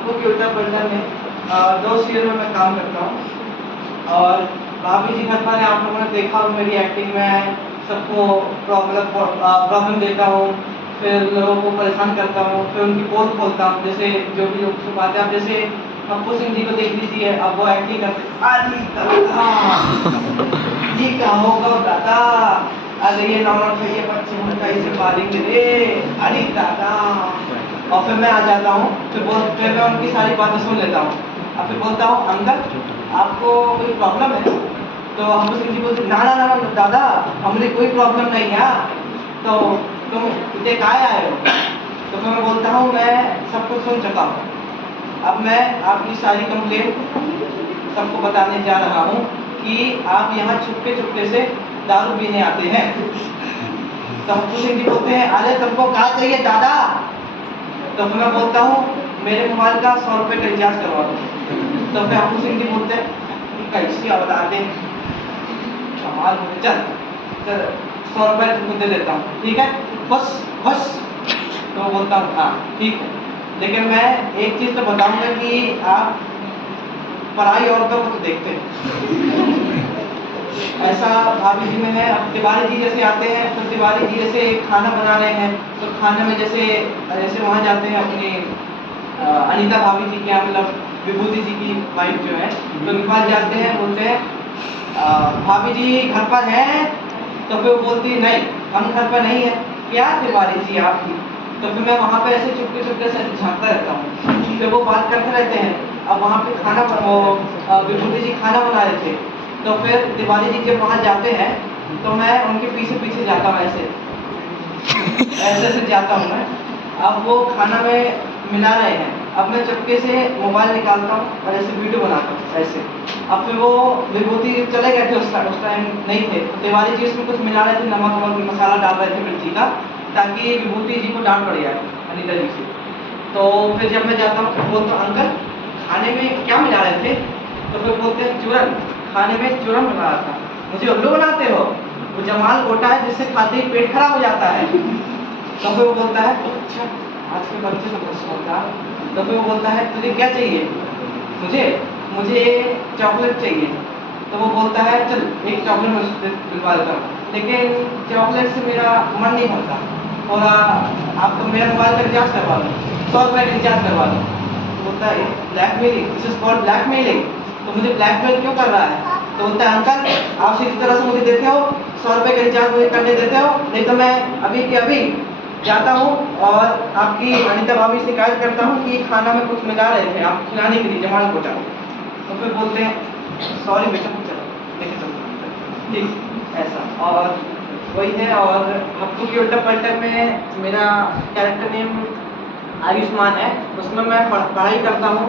हमको की उत्तर प्रदेश में 2 सीरियल में मैं काम करता हूँ और भाभी जी घर पर है। आप लोगों ने देखा हो मेरी एक्टिंग में सबको प्रॉब्लम देता हूँ, फिर लोगों को परेशान करता हूँ, फिर उनकी पोल खोलता हूँ। जैसे जो भी लोग बात है, आप जैसे पप्पू सिंह जी को देख लीजिए, अब वो एक्टिंग करते अरे दादा ये क्या होगा दादा, अरे ये नौना भैया बच्चे मुझे कैसे मारेंगे रे, अरे दादा। और फिर मैं आ जाता हूँ, फिर मैं उनकी सारी बातें सुन लेता हूँ। अब फिर बोलता हूँ अंकल आपको कोई प्रॉब्लम है? तो हम सिंह जी बोलते ना ना ना ना दादा हमने कोई प्रॉब्लम नहीं है, तो तुम इतने कहाँ आए हो? तो फिर मैं बोलता हूँ मैं सब कुछ सुन चुका हूँ, अब मैं आपकी सारी कंप्लेंट सबको बताने जा रहा हूँ कि आप यहाँ छुपके छुपके से दारू पीने आते हैं। तो हम सिंह जी बोलते हैं अरे तुमको क्या चाहिए दादा? तो फिर मैं बोलता हूँ मेरे मोबाइल का 100 रुपये का रिचार्ज करवा दो। तो फिर हम सिंह जी बोलते हैं कैसे बताते हैं, कमाल हो, चल चल 100 रुपये तुमको दे देता हूँ, ठीक है बस बस। तो बोलता हूँ हाँ ठीक है, लेकिन मैं एक चीज़ तो बताऊँगा कि आप पढ़ाई औरतों को तो देखते हैं ऐसा भाभी जी में है। अब तिवारी जी जैसे आते हैं तो तिवारी जी जैसे खाना बना रहे हैं तो खाने में जैसे वहाँ जाते हैं अपनी अनीता भाभी जी के यहाँ, मतलब विभूति जी की वाइफ जो है, तो उनके पास जाते हैं, बोलते हैं भाभी जी घर पर हैं? तो फिर वो बोलती है नहीं हम घर पर नहीं है। क्या तिवारी जी आपकी? तो फिर मैं वहाँ पे ऐसे चुपके चुपके से झांकता रहता हूँ, फिर वो बात करते रहते हैं। अब वहाँ पे खाना विभूति जी खाना बना रहे थे, तो फिर तिवारी जी जब वहाँ जाते हैं तो मैं उनके पीछे पीछे जाता हूँ, ऐसे ऐसे जाता हूँ मैं। अब वो खाना में मिला रहे हैं, अब मैं चुपके से मोबाइल निकालता हूँ और ऐसे वीडियो बनाता हूँ ऐसे। अब फिर वो विभूति चले गए थे उस टाइम नहीं थे, तो तिवारी जी उसमें कुछ मिला रहे थे, नमक वमक मसाला डाल रहे थे मिर्ची का, ताकि विभूति जी को डांट पड़ जाए अनीता जी से। तो फिर जब मैं जाता हूँ तो बोलता हूँ अंकल खाने में क्या मिला रहे थे? तो फिर बोलते हैं चूरन, खाने में चूरन बना रहा था। मुझे उल्लू बनाते हो? वो जमाल गोटा है जिससे खाते ही पेट खराब हो जाता है। तो फिर वो बोलता है अच्छा आज के बच्चे तो बस होता है। तो फिर वो बोलता है तुझे क्या चाहिए? मुझे चॉकलेट चाहिए। तो वो बोलता है चल एक चॉकलेट मुझे दिलवा देता हूँ, लेकिन चॉकलेट से मेरा मन नहीं भरता, थोड़ा आप तो मेरा मोबाइल का रिचार्ज करवा दो, 100 रुपये का रिचार्ज करवा दो। तो बोलता है blackmailing, this is called blackmailing, तो मुझे ब्लैकमेल क्यों कर रहा है? तो बोलता है अंकल आप इसी तरह से मुझे देते हो, 100 रुपये का रिचार्ज मुझे करने देते हो, नहीं तो मैं अभी के अभी जाता हूँ और आपकी अनीता भाभी से शिकायत करता हूँ कि खाना में कुछ मिला रहे थे आप खिलाने के लिए जमाल गोटा। तो फिर बोलते हैं सॉरी बेटा चलो लेके चलो, ठीक ऐसा। और वही है। और हप्पू की उल्टा पलटा में मेरा कैरेक्टर नेम आयुष्मान है, उसमें मैं पढ़ाई करता हूँ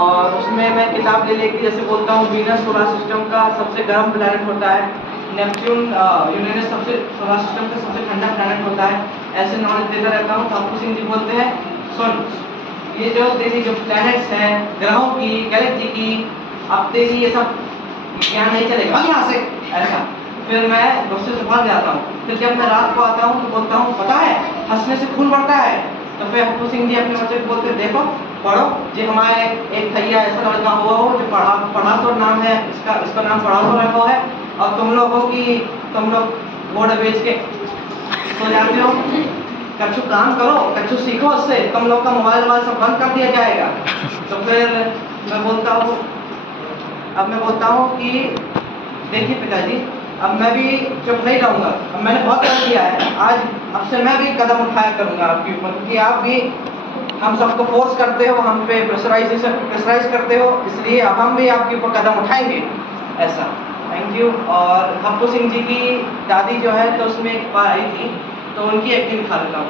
और उसमें मैं किताब ले लेके जैसे बोलता हूँ वीनस सोलर सिस्टम का सबसे गर्म प्लैनेट होता है, नेपच्यून यूरेनस सबसे सोलर सिस्टम का सबसे ठंडा प्लैनेट होता है, ऐसे नॉलेज देता रहता हूँ। तो हप्पू सिंह जी बोलते हैं सुन ये जो तेरी जो प्लैनेट्स हैं ग्रहों की गैलेक्सी की, अब तेरी ये सब ज्ञान नहीं चलेगा यहाँ से ऐसा। फिर मैं गुस्से से भाग जाता हूँ। फिर जब मैं रात को आता हूँ तो बोलता हूँ पता है हंसने से खून बढ़ता है। तो फिर हप्पू सिंह जी अपने बच्चे को बोलते देखो पढ़ो, जो हमारे एक भैया ऐसा लड़का हुआ हो जो पढ़ासुर नाम है, इसका नाम पढ़ासुर रखा है, और तुम लोग बोर्ड बेच के सो जाते हो, कछु काम करो, कछु सीखो, उससे तुम लोग का मोबाइल सब बंद कर दिया जाएगा। तो फिर मैं बोलता हूँ कि देखिए पिताजी अब मैं भी चुप नहीं रहूँगा, अब मैंने बहुत कर दिया है, आज अब से मैं भी कदम उठाया करूँगा आपके ऊपर, क्योंकि आप भी हम सबको फोर्स करते हो, हम पे प्रेशराइज करते हो, इसलिए अब हम भी आपके ऊपर कदम उठाएंगे ऐसा। Thank you. और हप्पू सिंह जी की दादी जो है तो उसमें एक बार आई थी तो उनकी एक्टिंग दिखा देता हूँ।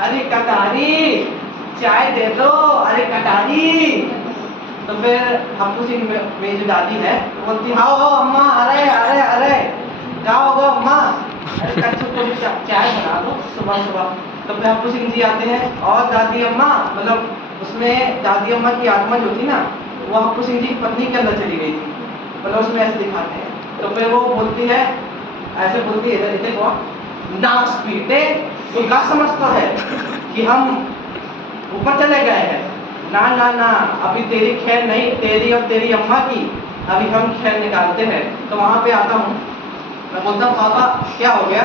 अरे कटारी चाय दे दो, अरे कटारी। तो फिर हप्पू सिंह में जो दादी है वो बोलती आओ अम्मा, अरे जाओ गो अम्मा, अरे कच्चू को भी चाय बना दो सुबह सुबह। तो फिर हप्पू सिंह जी आते हैं और दादी अम्मा, मतलब उसमें दादी अम्मा की आत्मा जो थी ना वो हप्पू सिंह जी की पत्नी के अंदर चली गई थी, मतलब उसमें ऐसे दिखाते हैं। तो फिर वो बोलती है ऐसे बोलती है इधर कौन नाश पीते तो क्या समझता है कि हम ऊपर चले गए हैं, ना ना ना, अभी तेरी खैर नहीं, तेरी और तेरी अम्मा की अभी हम खैर निकालते हैं। तो वहाँ पे आता हूँ, मैं बोलता हूँ पापा क्या हो गया?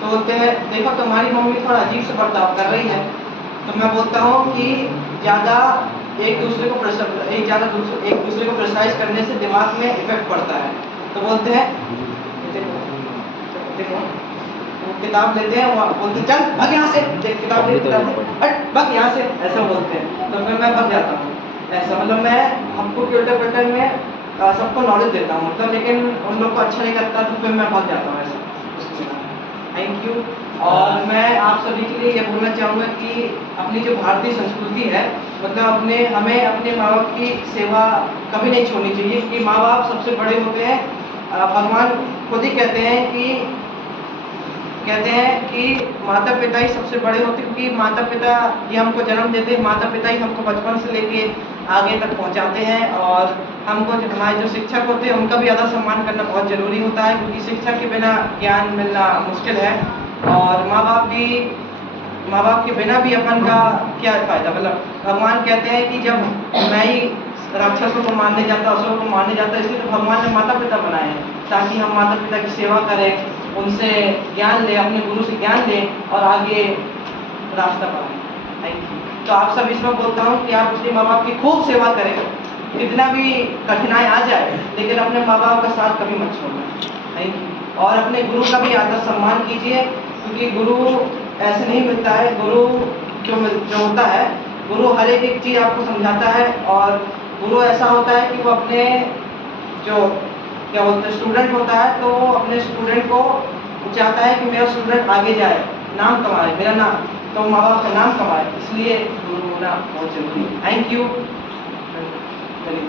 तो बोलते हैं देखो तुम्हारी मम्मी थोड़ा अजीब से बर्ताव कर रही है। तो मैं बोलता हूँ कि ज़्यादा एक दूसरे को प्रेशराइज करने से दिमाग में इफेक्ट पड़ता है। तो बोलते हैं देखो वो किताब लेते हैं, वो बोलते चल भाग यहाँ से, देख किताब ले, हट भाग यहाँ से, ऐसा बोलते हैं। तो फिर मैं भाग जाता हूँ। ऐसा मतलब मैं हमको के उल्टे पलटे में सबको नॉलेज देता हूँ मतलब, लेकिन उन लोग को अच्छा नहीं लगता तो फिर मैं भाग जाता हूँ ऐसा। Thank you. और मैं आप सभी के लिए ये बोलना चाहूँगा कि अपनी जो भारतीय संस्कृति है मतलब हमें अपने माँ बाप की सेवा कभी नहीं छोड़नी चाहिए, क्योंकि माँ बाप सबसे बड़े होते हैं। भगवान खुद ही कहते हैं कि माता पिता ही सबसे बड़े होते हैं, क्योंकि माता पिता ही हमको जन्म देते हैं, माता पिता ही हमको बचपन से लेके आगे तक पहुंचाते हैं। और हमको हमारे जो शिक्षक होते हैं उनका भी आदर सम्मान करना बहुत ज़रूरी होता है, क्योंकि शिक्षक के बिना ज्ञान मिलना मुश्किल है। और माँ बाप के बिना भी अपन का क्या फ़ायदा। मतलब भगवान कहते हैं कि जब मैं ही राक्षसों को मारने जाता, असुरों को मारने जाता, इसलिए तो भगवान ने माता पिता बनाए हैं ताकि हम माता पिता की सेवा करें, उनसे ज्ञान लें, अपने गुरु से ज्ञान लें और आगे रास्ता पाएं। Thank you. तो आप सब इसमें बोलता हूँ कि आप अपने माँ बाप की खूब सेवा करें, कितना भी कठिनाई आ जाए लेकिन अपने माँ बाप का साथ कभी मत छोड़ना। Thank you. और अपने गुरु का भी आदर सम्मान कीजिए, क्योंकि गुरु ऐसे नहीं मिलता है। गुरु जो होता है, गुरु हर एक चीज़ आपको समझाता है। और गुरु ऐसा होता है कि वो अपने जो क्या बोलते हैं स्टूडेंट होता है, तो वो अपने स्टूडेंट को चाहता है कि मेरा स्टूडेंट आगे जाए, नाम कमाए, मेरा नाम, तो माँ बाप का नाम कमाए, इसलिए गुरु होना बहुत जरूरी है। Thank you. चलिए।